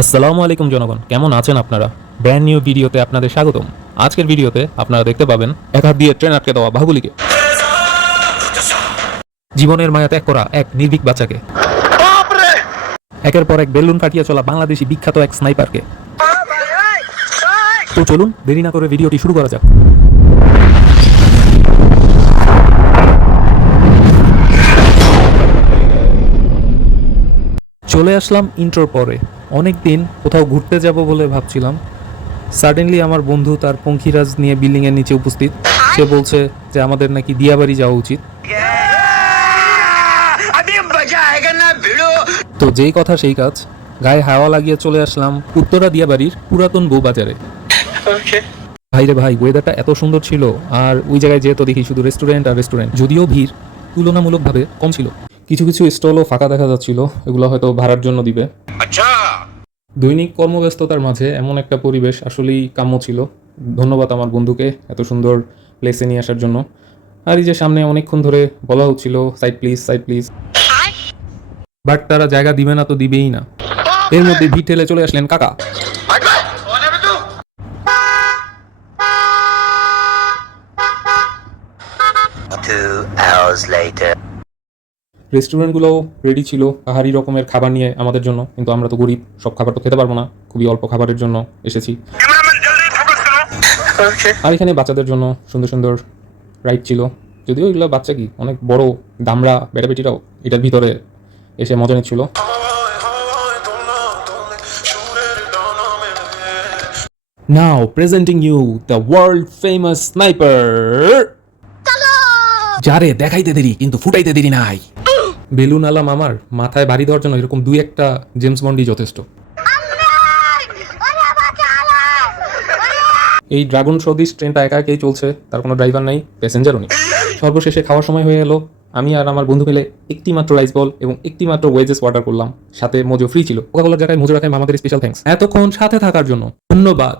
আসসালামু আলাইকুম জনগণ কেমন আছেন আপনারা? ব্র্যান্ড নিউ ভিডিওতে আপনাদের স্বাগতম। আজকের ভিডিওতে আপনারা দেখতে পাবেন এক হাত দিয়ে ট্রেন আটকে দেওয়া বাহুবলীকে। জীবনের মায়া ত্যাগ করা এক নির্ভীক বাচ্চাকে। একের পর এক বেলুন কাটিয়ে চলা বাংলাদেশি বিখ্যাত এক স্নাইপারকে। তো চলুন দেরি না করে ভিডিওটি শুরু করা যাক। চলে আসলাম ইন্ট্রোর পরে। অনেক দিন কোথাও ঘুরতে যাব বলে ভাবছিলাম। সাডেনলি আমার বন্ধু তার পঙ্খিরাজ নিয়ে বিল্ডিংয়ের নিচে উপস্থিত। সে বলছে যে আমাদের নাকি দিয়াবাড়ি যাওয়া উচিত। তো যেই কথা সেই কাজ গায়ে হাওয়া লাগিয়ে চলে আসলাম উত্তরা দিয়াবাড়ির পুরাতন বউ বাজারে। ভাই রে ভাই ওয়েদারটা এত সুন্দর ছিল আর ওই জায়গায় যেয়ে তো দেখি শুধু রেস্টুরেন্ট আর রেস্টুরেন্ট যদিও ভিড় তুলনামূলকভাবে কম ছিল। কিছু কিছু স্টলও ফাঁকা দেখা যাচ্ছিল এগুলো হয়তো ভাড়ার জন্য দিবে। আচ্ছা। দৈনিক কর্মব্যস্ততার মাঝে এমন একটা পরিবেশ আসলেই কাম্য ছিল। ধন্যবাদ আমার বন্ধুকে এত সুন্দর প্লেসে নিয়ে আসার জন্য। আর এই যে সামনে অনেকক্ষণ ধরে বলা হচ্ছিল side please side please but তারা জায়গা দিবে না তো দিবেই না। এর মধ্যে ভিড় ঠেলে চলে আসলেন কাকা। Two hours later. রেস্টুরেন্টগুলোও রেডি ছিল আহারি রকমের খাবার নিয়ে আমাদের জন্য কিন্তু আমরা তো গরিব সব খাবার তো খেতে পারব না। খুবই অল্প খাবারের জন্য এসেছি। আর এখানে বাচ্চাদের জন্য সুন্দর সুন্দর রাইড ছিল। যদিও এগুলো বাচ্চা কি অনেক বড় দামরা বেটাবেটিরাও এটার ভিতরে এসে মজা নিচ্ছিল। Now presenting you the world famous sniper. যারে দেখাইতে দেরি কিন্তু ফুটাইতে দেরি নাই। বেলুন আলাম আমার, মাথায় বাড়ি দেওয়ার জন্য এরকম দুই একটা জেমস বন্ডই যথেষ্ট। এই ড্রাগন সদৃশ ট্রেনটা একা একাই চলছে, তার কোনো ড্রাইভার নাই, প্যাসেঞ্জারও নেই। সর্বশেষে খাওয়ার সময় হয়ে এলো, আমি আর আমার বন্ধু মিলে একটি মাত্র রাইস বল এবং একটি মাত্র ওয়েজেস অর্ডার করলাম, সাথে মোজো ফ্রি ছিল। কোকাকোলার জায়গায় মোজো রাখায় আমাদের স্পেশাল থ্যাঙ্কস এতক্ষণ সাথে থাকার জন্য ধন্যবাদ।